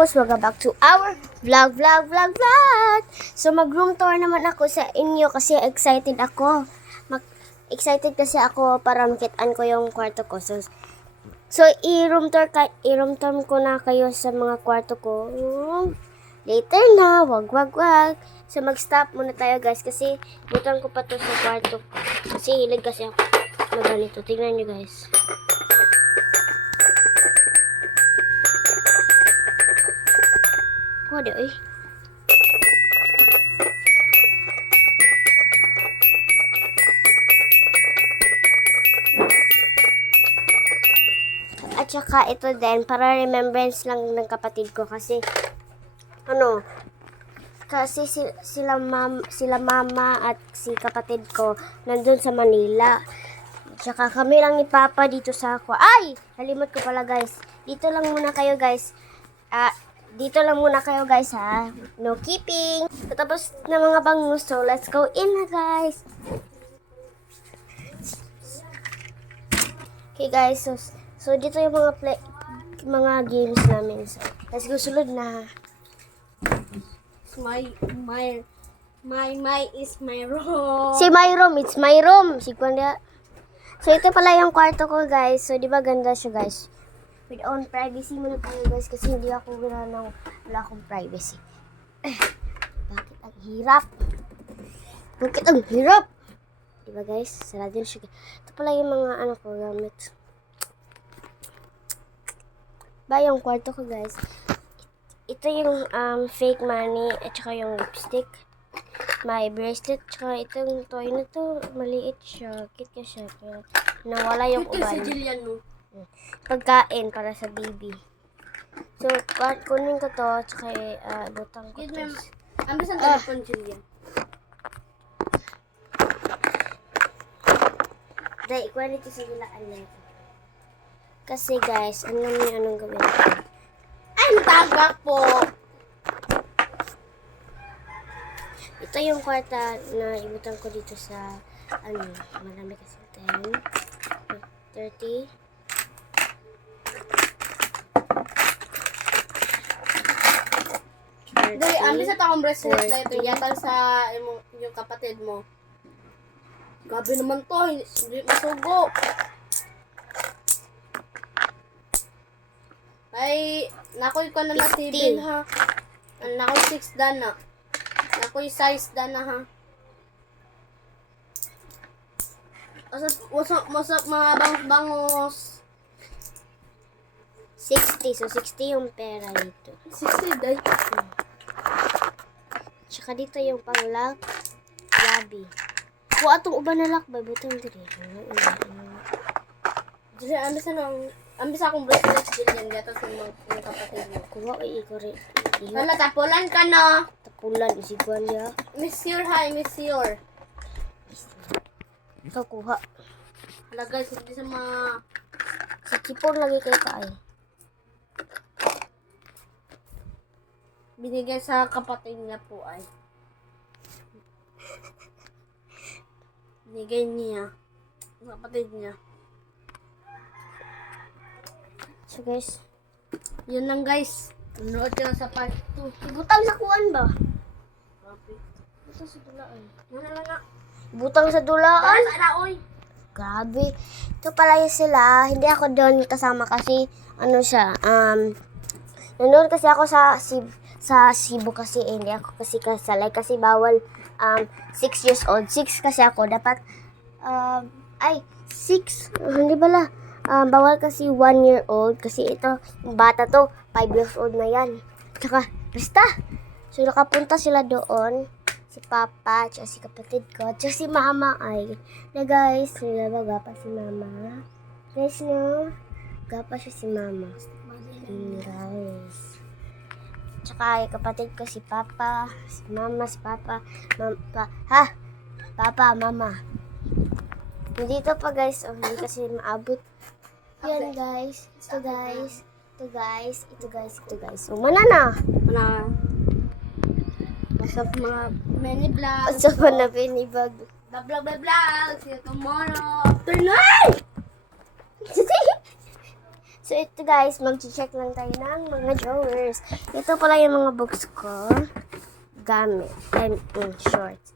Rose! Welcome back to our vlog! So, mag-room tour naman ako sa inyo kasi excited ako. Excited kasi ako para makitaan ko yung kwarto ko. So i-room tour ko na kayo sa mga kwarto ko. Later na, wag. So, mag-stop muna tayo, guys, kasi butan ko pa to sa kwarto ko. Kasi hilig kasi ako na ganito. Tingnan nyo, guys. Wala eh. At saka ito din, para remembrance lang ng kapatid ko kasi sila mama at si kapatid ko nandun sa Manila. At saka kami lang ni Papa dito sa ako. Ay! Nalimot ko pala, guys. Dito lang muna kayo, guys. Ha. No keeping. Tapos na mga bangus. So, let's go in na, guys. Okay, guys. So dito yung mga games namin. So, let's go. Sulod na. My is my room. Si my room. It's my room. Si Kwanda. So, ito pala yung kwarto ko, guys. So, di ba ganda siya, guys? With own privacy muna tayo, guys, kasi hindi ako wala akong privacy. Bakit ang hirap? Diba, guys? Sarado din siya. Ito pala yung mga ko gamit. Yung kwarto ko, guys. Ito yung fake money at saka yung lipstick. May bracelet, tsaka itong toy na to. Maliit siya. Cute ka siya. Pero nawala yung Ito uban. si Jillian mo. Pagkain para sa baby. So, kunin ko to, tsaka butang ko to. Ang bisan telepon, Jillian. Dahil, ikuha nito sa gilaan na ito. Kasi, guys, alam niyo anong gawin ko. Ay, tagak po. Ito yung kwarta na ibutang ko dito sa, marami kasi 10, 30, Dali, ang bisan akong bracelet na ito. Yatang sa yung kapatid mo. Gabi naman to. Hindi masugo. Ay, nakoy ko na na 50. 7 ha. Nakoy 6 dan na. Nakoy size dan na ha. Wasap mga bangos. 60. So, 60 yung pera dito. 60 day. Tsaka dito yung pang-lock, lobby. Kung atong uban na lock, butang dito. Dili, ambis akong bracelet Jillian gato sa mga kapatid mo. Kuha, ikore. Wala, tapulan ka na. Tapulan, isiguan niya. Monsieur, hi, monsieur. Ikaw kuha. Hala guys, hindi sa mga... Si Kipon lagi kayo kaay. Binigay sa kapatid niya po ay. Binigay niya. Sa kapatid niya. So guys, Yun lang guys. Tunood ka sa part 2. ibutang sa kuan ba? Ito sa dulaan. Nana. Ibutang sa dulaan? Sana oy. Grabe. Ito pala yung sila. Hindi ako doon kasama kasi, siya, nanood kasi ako sa Cebu kasi, hindi ako kasi kasalay kasi bawal, 6 years old. 6 kasi ako. Dapat, 6. Hindi pala. Bawal kasi 1 year old kasi ito, yung bata to, 5 years old na yan. Tsaka, basta. So, nakapunta sila doon. Si Papa, tsaka si kapatid ko, tsaka si Mama ay. Na guys, sila ba gapa si Mama? Guys, no? Gapa siya si Mama. Guys. Tsaka yung kapatid ko si Papa, si Mama, si Papa, Papa, Mama. Nandito pa guys, hindi kasi maabot. Yan guys. Ito guys. Umana na. Wala. Basta mga many vlogs. Asa pa na pinibag. Vlog. See you tomorrow. Afternoon! So, ito guys, mag-check lang tayo ng mga drawers. Ito pala yung mga books ko. Gamit. And shorts.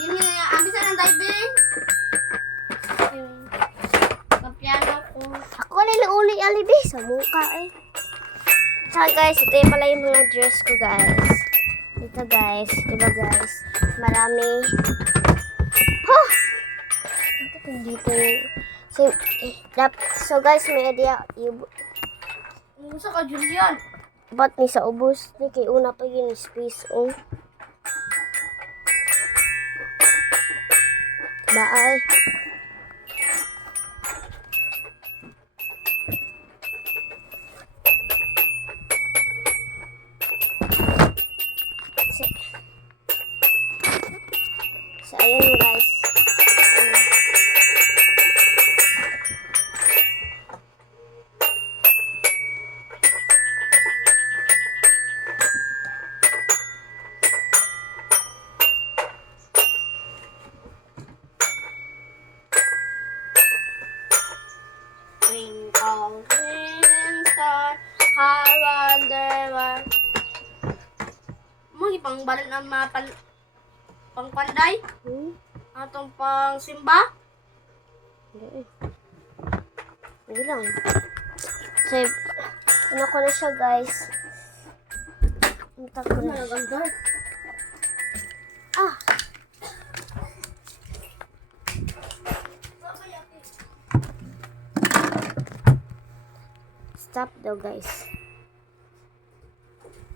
Yun nga, ambisa ng diving. Yung kapiano ko. Ako nila uli alibi sa mukha eh. Tsaka guys, ito yung pala yung mga dress ko guys. Ito guys, diba guys? Marami. Huh! Bakit nandito yung... So guys, may idea. Umusa ka, Julian. Ba't ni sa ubos? Ni kay una pa yun space oh. Baay. So ayun guys. Twinkle, twinkle star, how wonder what. Mo ipang balik na mga pangpanday, atong pang simba. Hindi eh. Hindi lang. So, ano ko na siya guys. Punta ko na. Maganda. Ah! Stop daw guys.